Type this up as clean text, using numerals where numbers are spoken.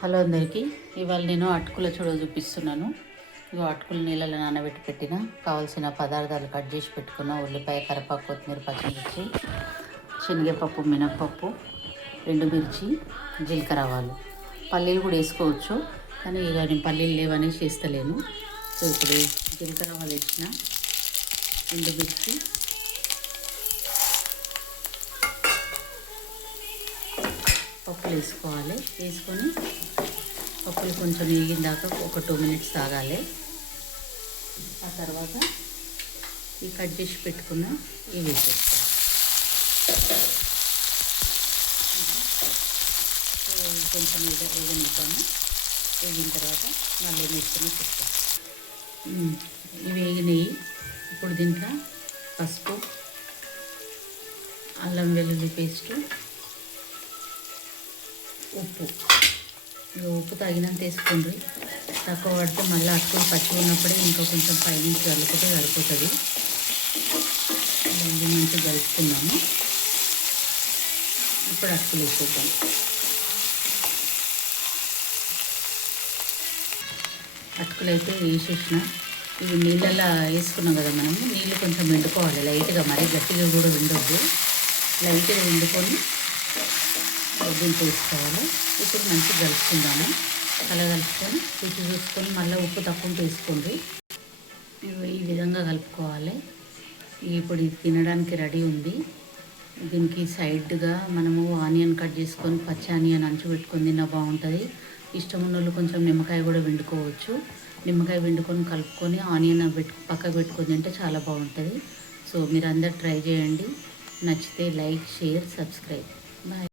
Hello అందరికీ. ఇవాళ నేను అటుకుల చూడ చూపిస్తున్నాను. ఇగో అటుకులు నీళ్ళలో నానబెట్టి పెట్టిన, కావాల్సిన పదార్థాలు కట్ చేసి పెట్టుకున్న ఉల్లిపాయ, కరివేపాకు, కొత్తిమీర, పచ్చిమిర్చి, శనగపప్పు, మినప్పప్పు, ఎండుమిర్చి, జీలకర్ర, ఆవాలు, పల్లీలు కూడా వేసుకోవచ్చు. కానీ ఇక నేను పల్లీలు లేవని చేస్తలేను. సో ఇప్పుడు జీలకర్ర, ఆవాలు వేసిన, ఎండుమిర్చి, పప్పులు వేసుకోవాలి. వేసుకొని పప్పులు కొంచెం వేగిన దాకా ఒక 2 మినిట్స్ ఆగాలి. ఆ తర్వాత ఈ కట్ చేసి పెట్టుకున్న ఇవి వేసేసుకోవాలి. కొంచెం వేగనిద్దాము. వేగిన తర్వాత మళ్ళీ వేసుకొని చూస్తాం. ఇవి వేగినాయి. ఇప్పుడు దీంట్లో పసుపు, అల్లం వెల్లుల్లి పేస్టు, ఉప్పు. ఇక ఉప్పు తగినంత వేసుకోండి. తక్కువ పడితే మళ్ళీ అటుకులు పచ్చిగా ఉన్నప్పుడే ఇంకా కొంచెం పైనుంచి కలుపుతే సరిపోతుంది. ఇది మంచిగా కలుపుకున్నాము. ఇప్పుడు అటుకులు వేసేద్దాం. అటుకులు అయితే వేసేసిన. ఇవి నీళ్ళల్లో వేసుకున్నాం కదా మనము. నీళ్ళు కొంచెం వండుకోవాలి లైట్గా, మరీ గట్టిగా కూడా వండొద్దు. లైట్గా వండుకొని దీంట్లో వేసుకోవాలి. ఇప్పుడు మంచిగా కలుపుకుందాము. అలా కలుపుకొని రుచి చూసుకొని మళ్ళీ ఉప్పు తక్కువ వేసుకోండి. ఈ విధంగా కలుపుకోవాలి. ఇప్పుడు ఇది తినడానికి రెడీ ఉంది. దీనికి సైడ్గా మనము ఆనియన్ కట్ చేసుకొని పచ్చి ఆనియన్ అంచు పెట్టుకొని తిన్నా బాగుంటుంది. ఇష్టం ఉన్న వాళ్ళు కొంచెం నిమ్మకాయ కూడా వండుకోవచ్చు. నిమ్మకాయ వండుకొని కలుపుకొని ఆనియన్ పక్కకు పెట్టుకొని తింటే చాలా బాగుంటుంది. సో మీరు అందరు ట్రై చేయండి. నచ్చితే లైక్, షేర్, సబ్స్క్రైబ్. బాయ్.